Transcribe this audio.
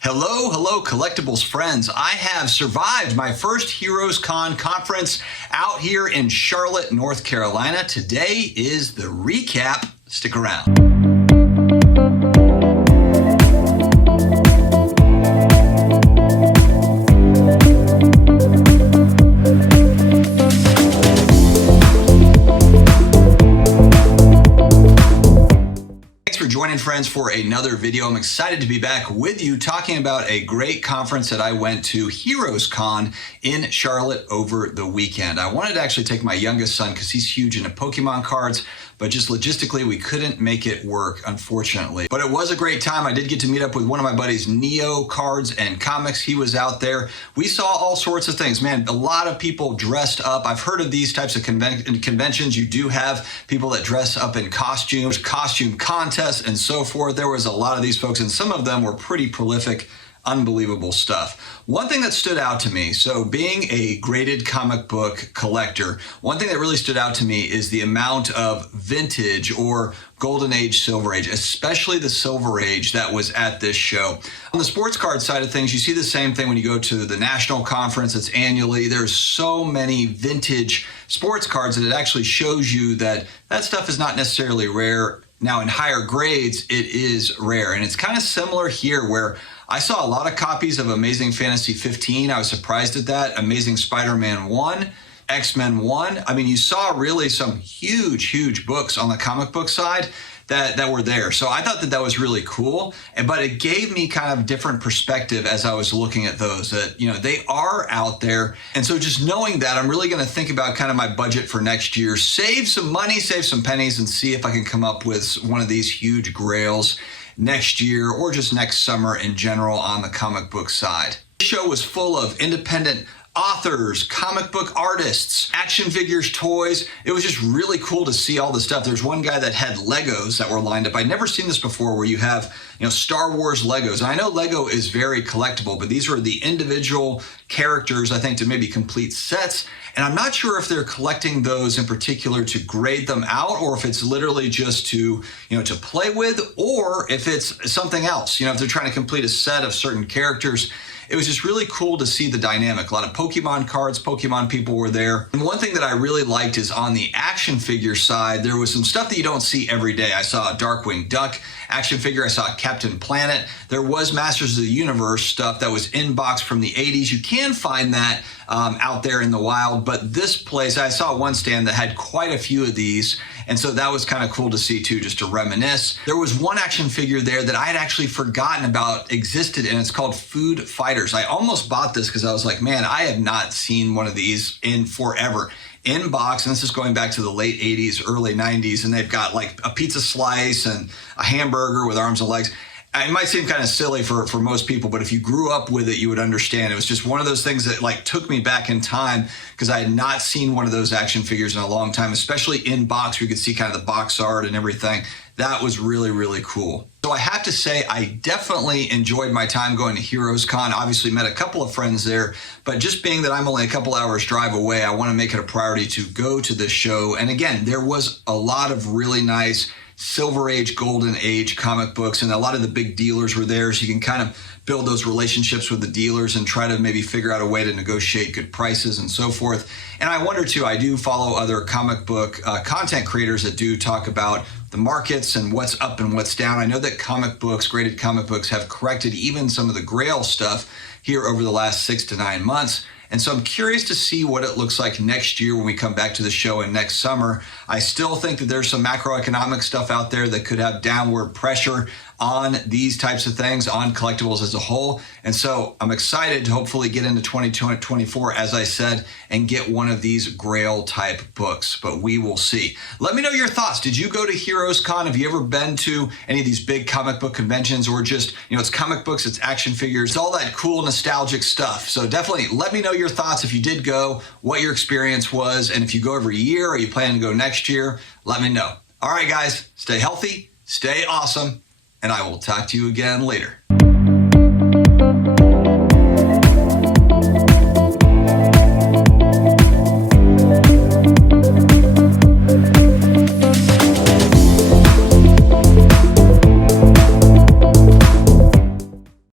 Hello, Collectibles friends. I have survived my first HeroesCon conference out here in Charlotte, North Carolina. Today is the recap. Stick around. Joining friends for another video. I'm excited to be back with you talking about a great conference that I went to, HeroesCon in Charlotte over the weekend. I wanted to actually take my youngest son because he's huge into Pokemon cards, but just logistically we couldn't make it work, unfortunately. But it was a great time. I did get to meet up with one of my buddies, Neo Cards and Comics. He was out there. We saw all sorts of things, man. A lot of people dressed up. I've heard of these types of conventions. You do have people that dress up in costumes, costume contests, and so forth. There was a lot of these folks, and some of them were pretty prolific, unbelievable stuff. One thing that stood out to me, so being a graded comic book collector, one thing that really stood out to me is the amount of vintage or golden age, silver age, especially the silver age that was at this show. On the sports card side of things, you see the same thing when you go to the national conference. It's annually. There's so many vintage sports cards that it actually shows you that that stuff is not necessarily rare. Now in higher grades, it is rare. And it's kind of similar here where I saw a lot of copies of Amazing Fantasy 15. I was surprised at that. Amazing Spider-Man 1, X-Men 1. I mean, you saw really some huge books on the comic book side that were there. So I thought that that was really cool, but it gave me kind of different perspective as I was looking at those, that, you know, they are out there. And so just knowing that, I'm really going to think about kind of my budget for next year, save some money, save some pennies, and see if I can come up with one of these huge grails next year or just next summer in general on the comic book side. The show was full of independent authors, comic book artists, action figures, toys. It was just really cool to see all the stuff. There's one guy that had Legos that were lined up. I'd never seen this before, where you have, you know, Star Wars Legos. And I know Lego is very collectible, but these were the individual characters, I think, to maybe complete sets. And I'm not sure if they're collecting those in particular to grade them out, or if it's literally just to, you know, to play with, or if it's something else. You know, if they're trying to complete a set of certain characters. It was just really cool to see the dynamic. A lot of Pokemon cards, Pokemon people were there. And one thing that I really liked is on the action figure side, there was some stuff that you don't see every day. I saw a Darkwing Duck action figure. I saw Captain Planet. There was Masters of the Universe stuff that was in-box from the 80s. You can find that out there in the wild, but this place, I saw one stand that had quite a few of these. And so that was kind of cool to see too, just to reminisce. There was one action figure there that I had actually forgotten about existed, and it's called Food Fighters. I almost bought this because I was like, man, I have not seen one of these in forever. In box, and this is going back to the late 80s, early 90s, and they've got like a pizza slice and a hamburger with arms and legs. It might seem kind of silly for most people, but if you grew up with it, you would understand. It was just one of those things that like took me back in time, because I had not seen one of those action figures in a long time, especially in box where you could see kind of the box art and everything. That was really cool. So I have to say, I definitely enjoyed my time going to HeroesCon. Obviously met a couple of friends there, but just being that I'm only a couple hours drive away, I want to make it a priority to go to this show. And again, there was a lot of really nice Silver Age, Golden Age comic books, and a lot of the big dealers were there, so you can kind of build those relationships with the dealers and try to maybe figure out a way to negotiate good prices and so forth. And I wonder too, I do follow other comic book content creators that do talk about the markets and what's up and what's down. I know that comic books, graded comic books, have corrected even some of the Grail stuff here over the last 6 to 9 months. And so I'm curious to see what it looks like next year when we come back to the show and next summer. I still think that there's some macroeconomic stuff out there that could have downward pressure on these types of things, on collectibles as a whole. And so I'm excited to hopefully get into 2024, as I said, and get one of these Grail type books, but we will see. Let me know your thoughts. Did you go to HeroesCon? Have you ever been to any of these big comic book conventions, or just, you know, it's comic books, it's action figures, all that cool nostalgic stuff. So definitely let me know your thoughts if you did go, what your experience was, and if you go every year or you plan to go next year, let me know. All right, guys, stay healthy, stay awesome, and I will talk to you again later.